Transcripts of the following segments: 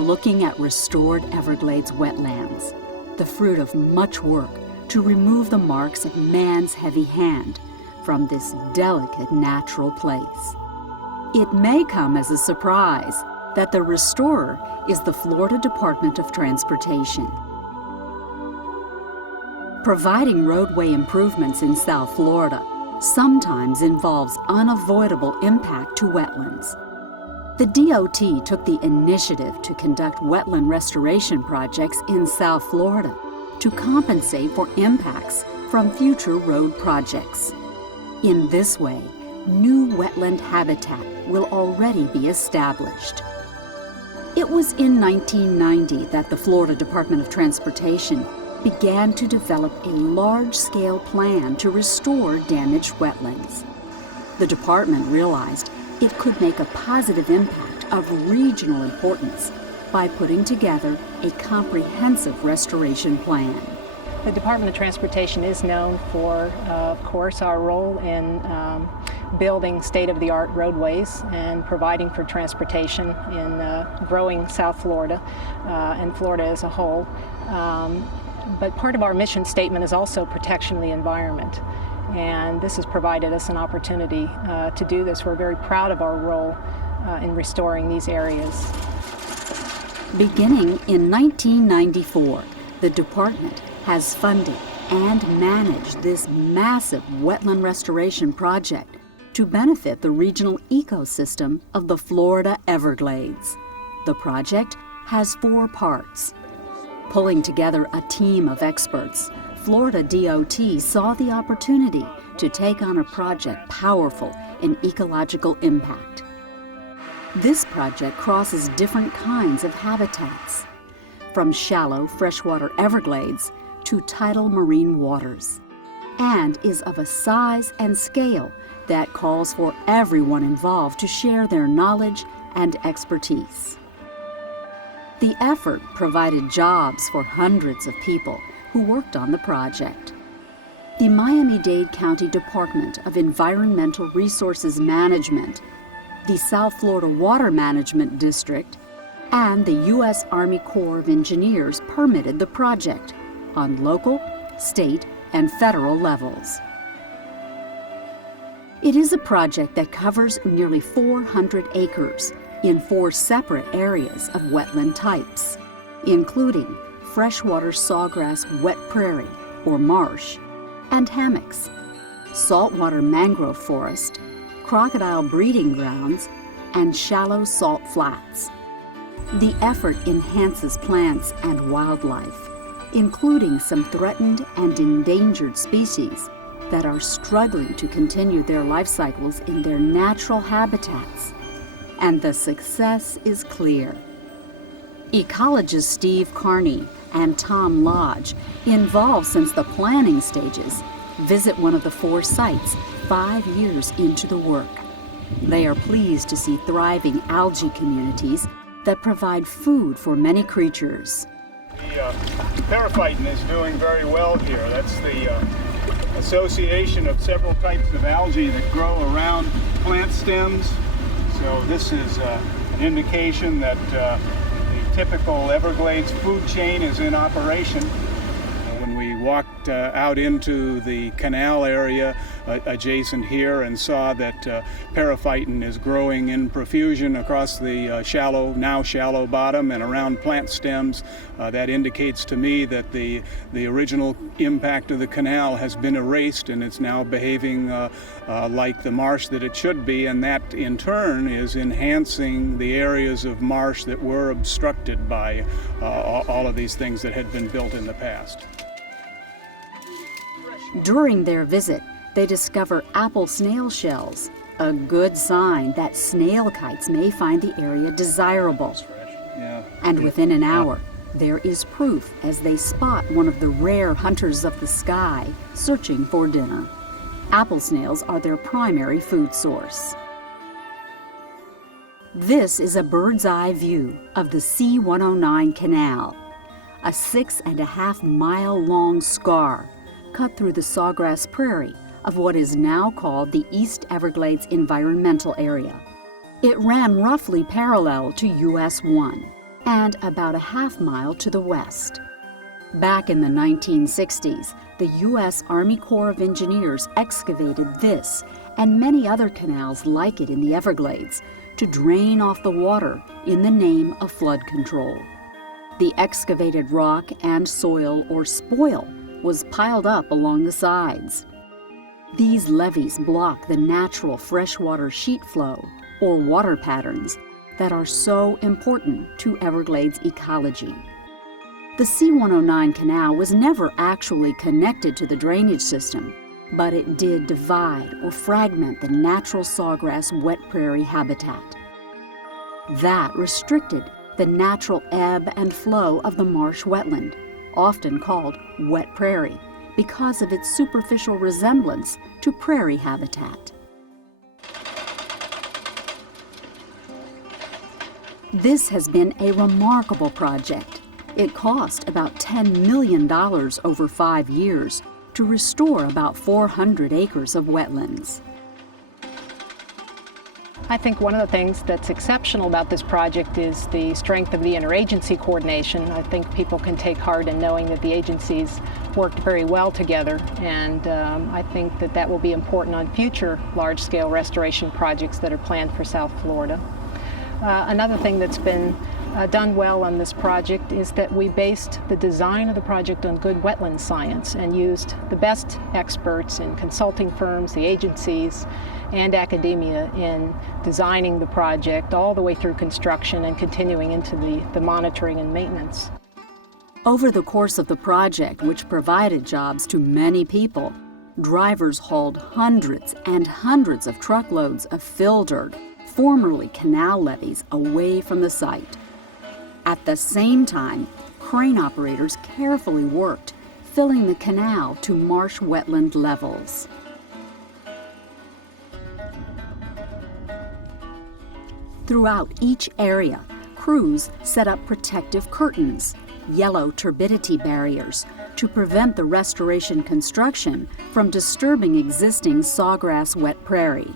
looking at restored Everglades wetlands, the fruit of much work to remove the marks of man's heavy hand from this delicate natural place. It may come as a surprise that the restorer is the Florida Department of Transportation. Providing roadway improvements in South Florida sometimes involves unavoidable impact to wetlands. The DOT took the initiative to conduct wetland restoration projects in South Florida to compensate for impacts from future road projects. In this way, new wetland habitat will already be established. It was in 1990 that the Florida Department of Transportation began to develop a large-scale plan to restore damaged wetlands. The department realized it could make a positive impact of regional importance by putting together a comprehensive restoration plan. The Department of Transportation is known for, of course, our role in building state-of-the-art roadways and providing for transportation in growing South Florida and Florida as a whole. But part of our mission statement is also protection of the environment. And this has provided us an opportunity to do this. We're very proud of our role in restoring these areas. Beginning in 1994, the department has funded and managed this massive wetland restoration project to benefit the regional ecosystem of the Florida Everglades. The project has 4 parts. Pulling together a team of experts, Florida DOT saw the opportunity to take on a project powerful in ecological impact. This project crosses different kinds of habitats, from shallow freshwater Everglades to tidal marine waters, and is of a size and scale that calls for everyone involved to share their knowledge and expertise. The effort provided jobs for hundreds of people who worked on the project. The Miami-Dade County Department of Environmental Resources Management, the South Florida Water Management District, and the U.S. Army Corps of Engineers permitted the project on local, state, and federal levels. It is a project that covers nearly 400 acres in 4 separate areas of wetland types, including freshwater sawgrass wet prairie, or marsh, and hammocks, saltwater mangrove forest, crocodile breeding grounds, and shallow salt flats. The effort enhances plants and wildlife, including some threatened and endangered species that are struggling to continue their life cycles in their natural habitats. And the success is clear. Ecologists Steve Carney and Tom Lodge, involved since the planning stages, visit one of the 4 sites 5 years into the work. They are pleased to see thriving algae communities that provide food for many creatures. The periphyton is doing very well here. That's the association of several types of algae that grow around plant stems. So this is an indication that the typical Everglades food chain is in operation. When we walked out into the canal area adjacent here and saw that periphyton is growing in profusion across the now shallow bottom and around plant stems, that indicates to me that the original impact of the canal has been erased and it's now behaving like the marsh that it should be, and that in turn is enhancing the areas of marsh that were obstructed by all of these things that had been built in the past. During their visit, they discover apple snail shells, a good sign that snail kites may find the area desirable. Yeah. And within an hour, there is proof as they spot one of the rare hunters of the sky searching for dinner. Apple snails are their primary food source. This is a bird's eye view of the C-109 Canal, a 6.5-mile long scar cut through the sawgrass prairie of what is now called the East Everglades Environmental Area. It ran roughly parallel to US 1, and about a half-mile to the west. Back in the 1960s, the U.S. Army Corps of Engineers excavated this and many other canals like it in the Everglades to drain off the water in the name of flood control. The excavated rock and soil or spoil was piled up along the sides. These levees block the natural freshwater sheet flow or water patterns that are so important to Everglades ecology. The C-109 canal was never actually connected to the drainage system, but it did divide or fragment the natural sawgrass wet prairie habitat. That restricted the natural ebb and flow of the marsh wetland, often called wet prairie, because of its superficial resemblance to prairie habitat. This has been a remarkable project. It cost about $10 million over 5 years to restore about 400 acres of wetlands. I think one of the things that's exceptional about this project is the strength of the interagency coordination. I think people can take heart in knowing that the agencies worked very well together, and I think that that will be important on future large-scale restoration projects that are planned for South Florida. Another thing that's been done well on this project is that we based the design of the project on good wetland science and used the best experts in consulting firms, the agencies, and academia in designing the project all the way through construction and continuing into the monitoring and maintenance. Over the course of the project, which provided jobs to many people, drivers hauled hundreds and hundreds of truckloads of fill dirt, formerly canal levees, away from the site. At the same time, crane operators carefully worked, filling the canal to marsh wetland levels. Throughout each area, crews set up protective curtains, yellow turbidity barriers, to prevent the restoration construction from disturbing existing sawgrass wet prairie.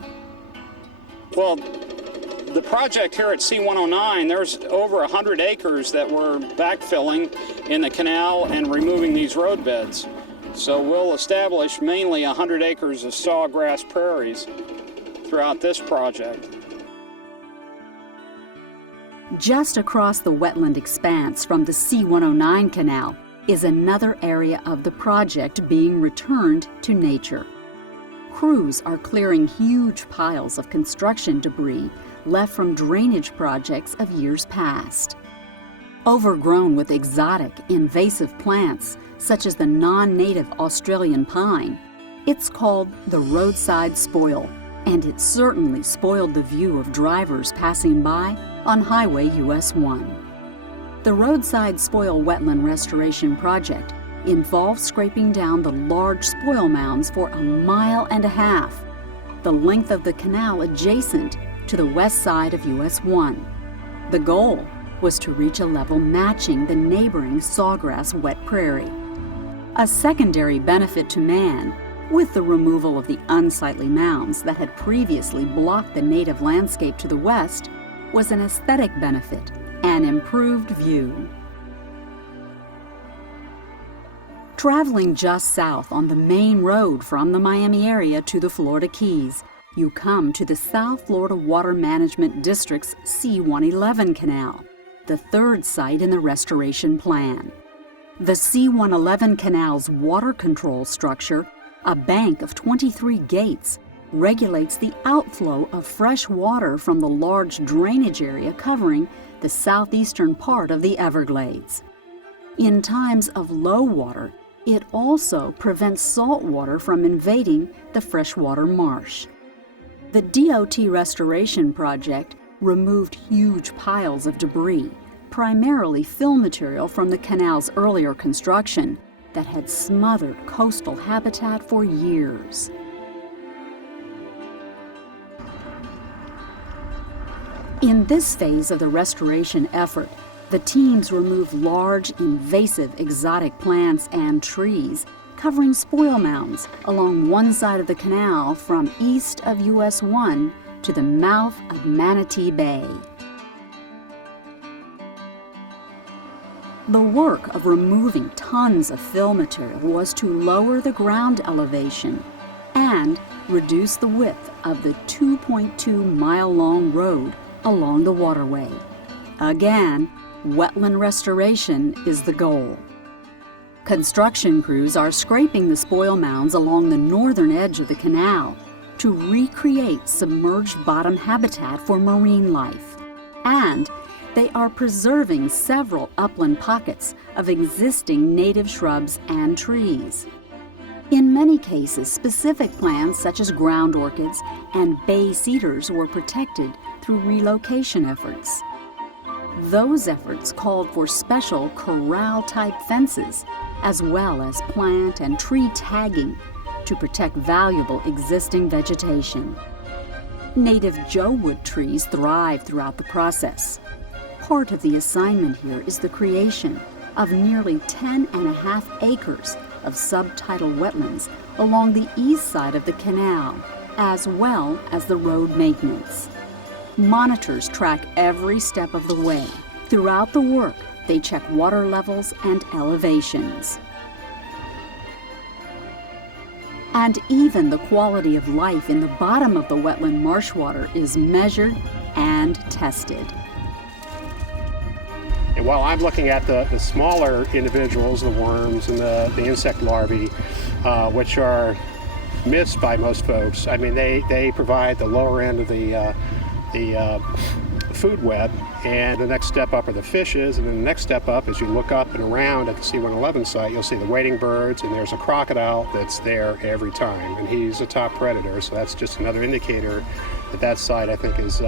Well, the project here at C-109, there's over 100 acres that we're backfilling in the canal and removing these road beds. So we'll establish mainly 100 acres of sawgrass prairies throughout this project. Just across the wetland expanse from the C-109 canal is another area of the project being returned to nature. Crews are clearing huge piles of construction debris left from drainage projects of years past. Overgrown with exotic, invasive plants, such as the non-native Australian pine, it's called the roadside spoil, and it certainly spoiled the view of drivers passing by on Highway US 1. The roadside spoil wetland restoration project involves scraping down the large spoil mounds for 1.5 miles, the length of the canal adjacent to the west side of US 1. The goal was to reach a level matching the neighboring sawgrass wet prairie. A secondary benefit to man, with the removal of the unsightly mounds that had previously blocked the native landscape to the west, was an aesthetic benefit, an improved view. Traveling just south on the main road from the Miami area to the Florida Keys, you come to the South Florida Water Management District's C-111 canal, the third site in the restoration plan. The C-111 canal's water control structure, a bank of 23 gates, regulates the outflow of fresh water from the large drainage area covering the southeastern part of the Everglades. In times of low water, it also prevents salt water from invading the freshwater marsh. The DOT restoration project removed huge piles of debris, primarily fill material from the canal's earlier construction that had smothered coastal habitat for years. In this phase of the restoration effort, the teams removed large, invasive, exotic plants and trees covering spoil mounds along one side of the canal from east of US 1 to the mouth of Manatee Bay. The work of removing tons of fill material was to lower the ground elevation and reduce the width of the 2.2-mile-long road along the waterway. Again, wetland restoration is the goal. Construction crews are scraping the spoil mounds along the northern edge of the canal to recreate submerged bottom habitat for marine life, and they are preserving several upland pockets of existing native shrubs and trees. In many cases, specific plants such as ground orchids and bay cedars were protected through relocation efforts. Those efforts called for special corral-type fences, as well as plant and tree tagging to protect valuable existing vegetation. Native Jowood trees thrive throughout the process. Part of the assignment here is the creation of nearly 10.5 acres of subtidal wetlands along the east side of the canal, as well as the road maintenance. Monitors track every step of the way. Throughout the work, they check water levels and elevations. And even the quality of life in the bottom of the wetland marsh water is measured and tested. And while I'm looking at the smaller individuals, the worms and the insect larvae, which are missed by most folks, I mean, they provide the lower end of the food web, and the next step up are the fishes, and then the next step up, as you look up and around at the C-111 site, you'll see the wading birds, and there's a crocodile that's there every time, and he's a top predator, so that's just another indicator that site, I think, is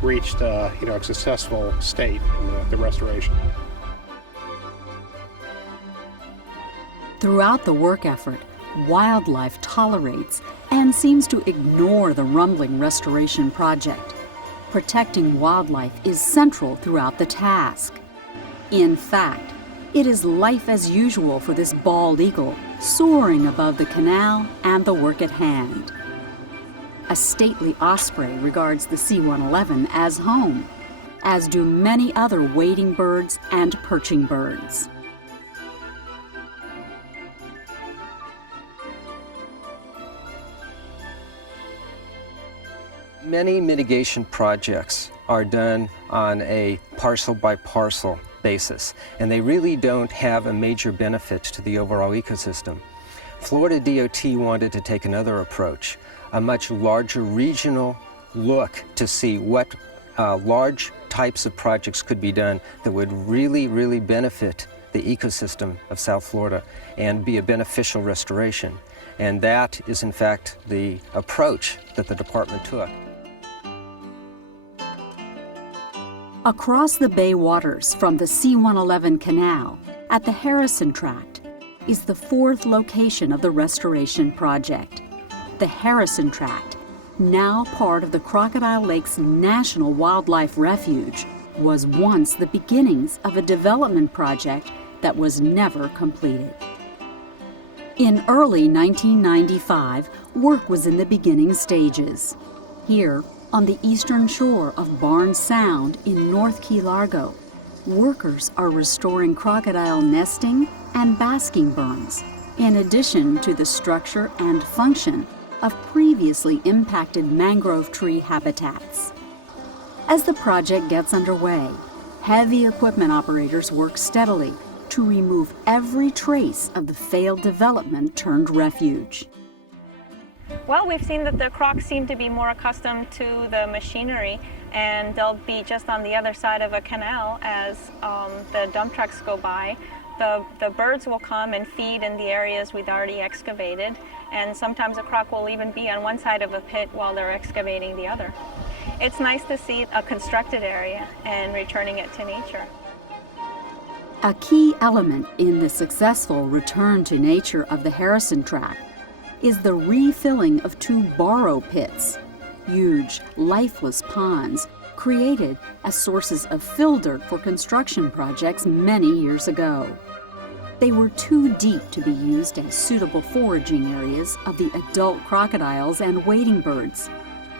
reached a successful state in the restoration. Throughout the work effort, wildlife tolerates and seems to ignore the rumbling restoration project. Protecting wildlife is central throughout the task. In fact, it is life as usual for this bald eagle soaring above the canal and the work at hand. A stately osprey regards the C-111 as home, as do many other wading birds and perching birds. Many mitigation projects are done on a parcel-by-parcel basis, and they really don't have a major benefit to the overall ecosystem. Florida DOT wanted to take another approach, a much larger regional look to see what large types of projects could be done that would really benefit the ecosystem of South Florida and be a beneficial restoration. And that is, in fact, the approach that the department took. Across the bay waters from the C-111 canal at the Harrison Tract is the fourth location of the restoration project. The Harrison Tract, now part of the Crocodile Lakes National Wildlife Refuge, was once the beginnings of a development project that was never completed. In early 1995, work was in the beginning stages. Here, on the eastern shore of Barnes Sound in North Key Largo, workers are restoring crocodile nesting and basking berms, in addition to the structure and function of previously impacted mangrove tree habitats. As the project gets underway, heavy equipment operators work steadily to remove every trace of the failed development turned refuge. Well, we've seen that the crocs seem to be more accustomed to the machinery, and they'll be just on the other side of a canal as the dump trucks go by. The birds will come and feed in the areas we've already excavated, and sometimes a croc will even be on one side of a pit while they're excavating the other. It's nice to see a constructed area and returning it to nature. A key element in the successful return to nature of the Harrison Tract is the refilling of two borrow pits, huge, lifeless ponds created as sources of fill dirt for construction projects many years ago. They were too deep to be used as suitable foraging areas of the adult crocodiles and wading birds,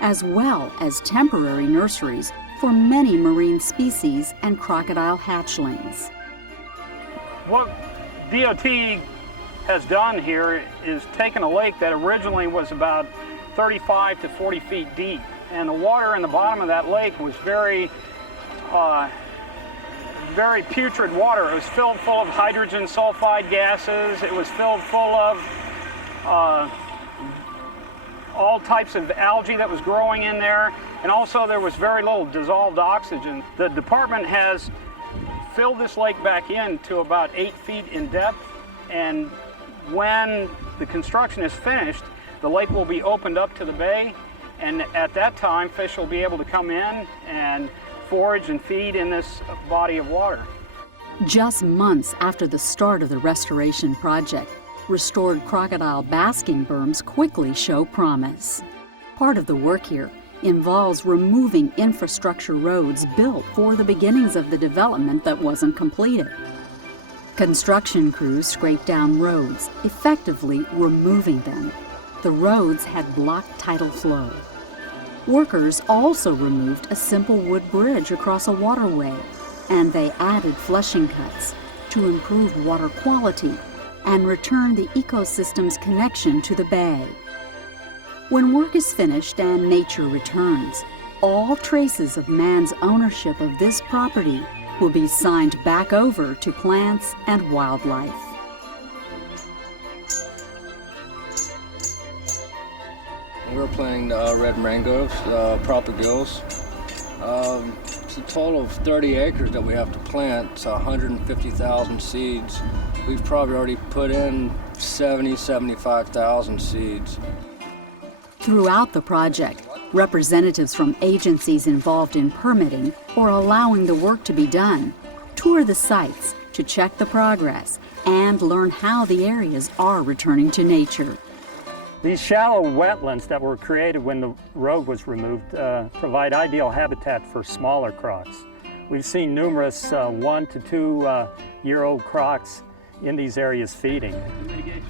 as well as temporary nurseries for many marine species and crocodile hatchlings. What DOT has done here is taken a lake that originally was about 35 to 40 feet deep, and the water in the bottom of that lake was very putrid water. It was filled full of hydrogen sulfide gases. It was filled full of all types of algae that was growing in there, and also there was very little dissolved oxygen. The department has filled this lake back in to about 8 feet in depth, and when the construction is finished, the lake will be opened up to the bay, and at that time fish will be able to come in and forage and feed in this body of water. Just months after the start of the restoration project, restored crocodile basking berms quickly show promise. Part of the work here involves removing infrastructure roads built for the beginnings of the development that wasn't completed. Construction crews scraped down roads, effectively removing them. The roads had blocked tidal flow. Workers also removed a simple wood bridge across a waterway, and they added flushing cuts to improve water quality and return the ecosystem's connection to the bay. When work is finished and nature returns, all traces of man's ownership of this property will be signed back over to plants and wildlife. We're planting red mangoes, propagills. It's a total of 30 acres that we have to plant. It's 150,000 seeds. We've probably already put in 75,000 seeds. Throughout the project, representatives from agencies involved in permitting or allowing the work to be done tour the sites to check the progress and learn how the areas are returning to nature. These shallow wetlands that were created when the road was removed provide ideal habitat for smaller crocs. We've seen numerous 1 to 2 year old crocs in these areas feeding.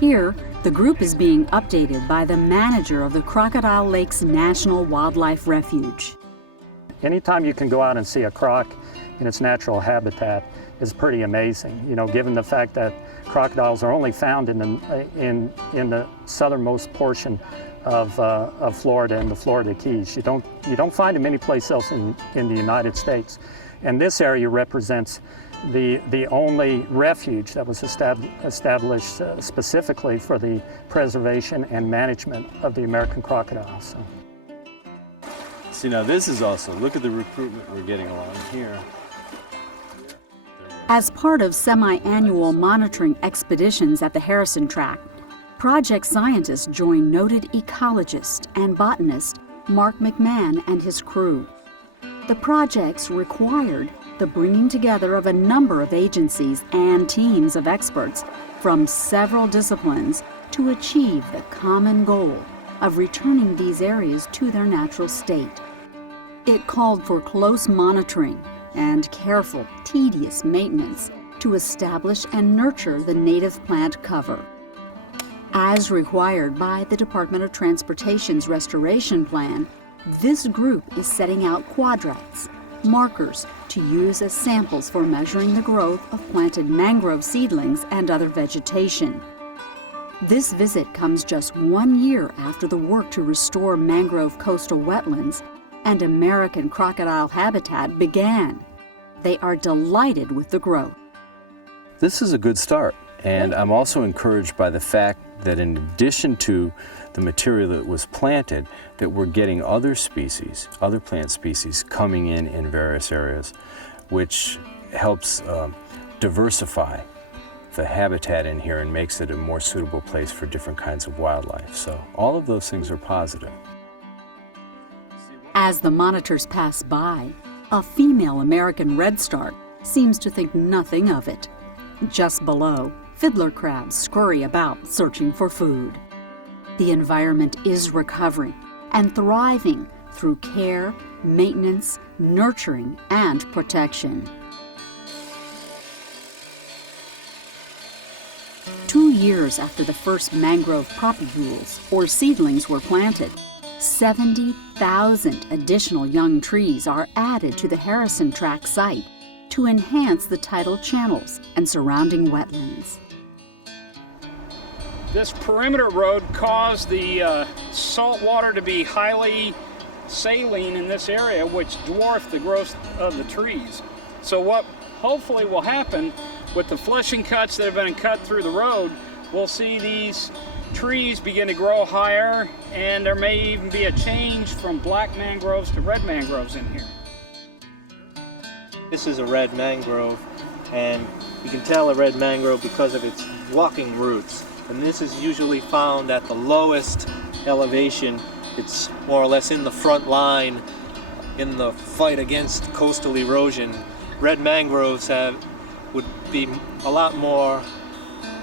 Here, the group is being updated by the manager of the Crocodile Lakes National Wildlife Refuge. Anytime you can go out and see a croc in its natural habitat is pretty amazing, you know, given the fact that crocodiles are only found in the southernmost portion of Florida and the Florida Keys. You don't find them anyplace else in the United States. And this area represents the only refuge that was established specifically for the preservation and management of the American crocodile. So. See, now this is awesome. Look at the recruitment we're getting along here. As part of semi-annual monitoring expeditions at the Harrison Tract, project scientists join noted ecologist and botanist Mark McMahon and his crew. The projects required the bringing together of a number of agencies and teams of experts from several disciplines to achieve the common goal of returning these areas to their natural state. It called for close monitoring and careful, tedious maintenance to establish and nurture the native plant cover. As required by the Department of Transportation's restoration plan, this group is setting out quadrats, markers to use as samples for measuring the growth of planted mangrove seedlings and other vegetation. This visit comes just 1 year after the work to restore mangrove coastal wetlands and American crocodile habitat began. They are delighted with the growth. This is a good start, and I'm also encouraged by the fact that in addition to the material that was planted, that we're getting other species, other plant species coming in various areas, which helps diversify the habitat in here and makes it a more suitable place for different kinds of wildlife. So all of those things are positive. As the monitors pass by, a female American redstart seems to think nothing of it. Just below, fiddler crabs scurry about searching for food. The environment is recovering and thriving through care, maintenance, nurturing, and protection. 2 years after the first mangrove propagules, or seedlings, were planted, 70,000 additional young trees are added to the Harrison Tract site, to enhance the tidal channels and surrounding wetlands. This perimeter road caused the salt water to be highly saline in this area, which dwarfed the growth of the trees. So what hopefully will happen with the flushing cuts that have been cut through the road, we'll see these trees begin to grow higher, and there may even be a change from black mangroves to red mangroves in here. This is a red mangrove, and you can tell a red mangrove because of its walking roots. And this is usually found at the lowest elevation. It's more or less in the front line in the fight against coastal erosion. Red mangroves would be a lot more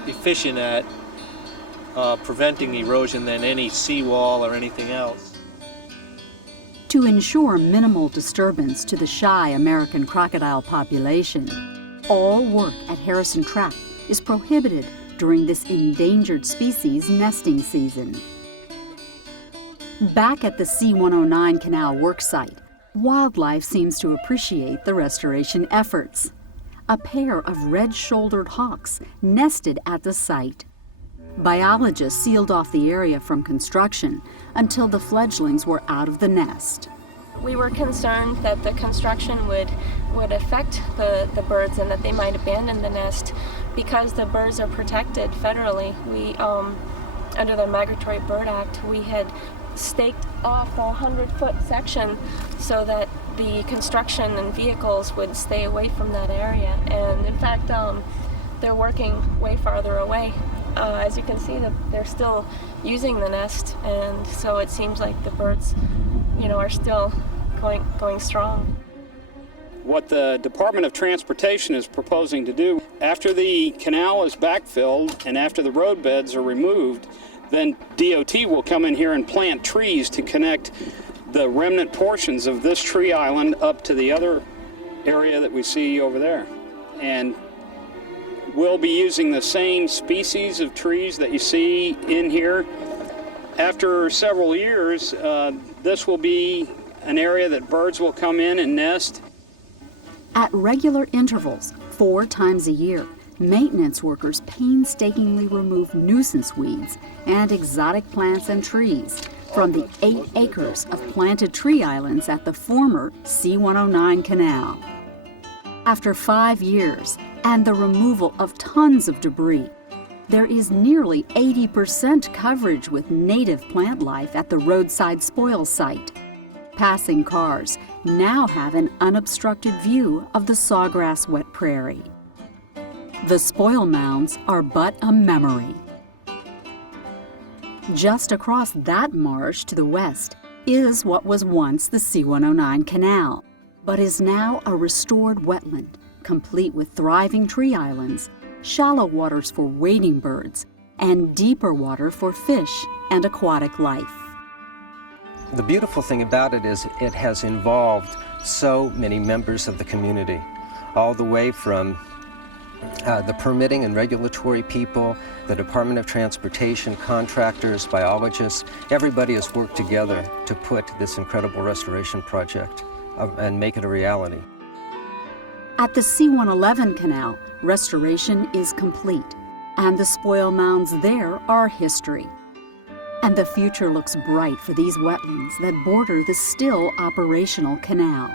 efficient at preventing erosion than any seawall or anything else. To ensure minimal disturbance to the shy American crocodile population, all work at Harrison Track is prohibited during this endangered species nesting season. Back at the C-109 Canal worksite, wildlife seems to appreciate the restoration efforts. A pair of red-shouldered hawks nested at the site. Biologists sealed off the area from construction until the fledglings were out of the nest. We were concerned that the construction would affect the birds and that they might abandon the nest. Because the birds are protected federally, we, under the Migratory Bird Act, we had staked off a 100-foot section so that the construction and vehicles would stay away from that area. And in fact, they're working way farther away. As you can see, they're still using the nest, and so it seems like the birds, are still going strong. What the Department of Transportation is proposing to do, after the canal is backfilled and after the road beds are removed, then DOT will come in here and plant trees to connect the remnant portions of this tree island up to the other area that we see over there. And we'll be using the same species of trees that you see in here. After several years, this will be an area that birds will come in and nest. At regular intervals, 4 times a year, maintenance workers painstakingly remove nuisance weeds and exotic plants and trees from the 8 acres of planted tree islands at the former C-109 Canal. After 5 years and the removal of tons of debris, there is nearly 80% coverage with native plant life at the roadside spoil site. Passing cars now have an unobstructed view of the sawgrass wet prairie. The spoil mounds are but a memory. Just across that marsh to the west is what was once the C-109 Canal, but is now a restored wetland, complete with thriving tree islands, shallow waters for wading birds, and deeper water for fish and aquatic life. The beautiful thing about it is it has involved so many members of the community, all the way from the permitting and regulatory people, the Department of Transportation, contractors, biologists. Everybody has worked together to put this incredible restoration project and make it a reality. At the C-111 Canal, restoration is complete, and the spoil mounds there are history. And the future looks bright for these wetlands that border the still operational canal.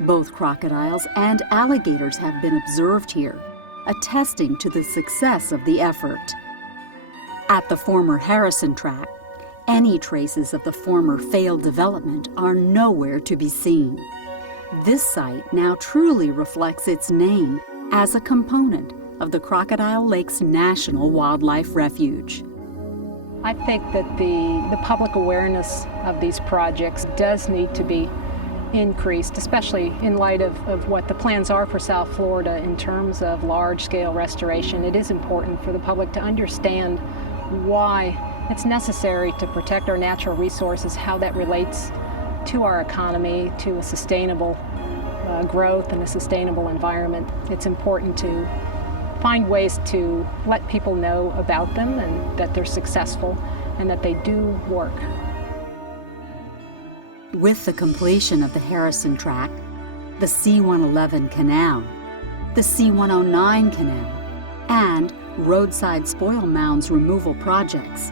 Both crocodiles and alligators have been observed here, attesting to the success of the effort. At the former Harrison Track, any traces of the former failed development are nowhere to be seen. This site now truly reflects its name as a component of the Crocodile Lakes National Wildlife Refuge. I think that the public awareness of these projects does need to be increased, especially in light of what the plans are for South Florida in terms of large-scale restoration. It is important for the public to understand why it's necessary to protect our natural resources, how that relates to our economy, to a sustainable growth and a sustainable environment. It's important to find ways to let people know about them and that they're successful and that they do work. With the completion of the Harrison Track, the C-111 Canal, the C-109 canal, and roadside spoil mounds removal projects,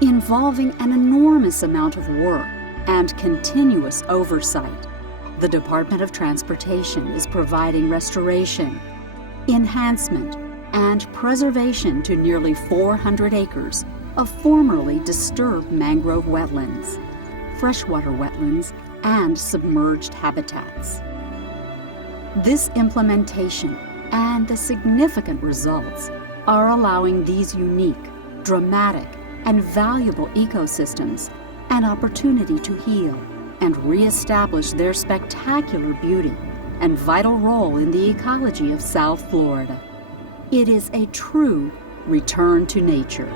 involving an enormous amount of work and continuous oversight. The Department of Transportation is providing restoration, enhancement, and preservation to nearly 400 acres of formerly disturbed mangrove wetlands, freshwater wetlands, and submerged habitats. This implementation and the significant results are allowing these unique, dramatic, and valuable ecosystems an opportunity to heal and reestablish their spectacular beauty and vital role in the ecology of South Florida. It is a true return to nature.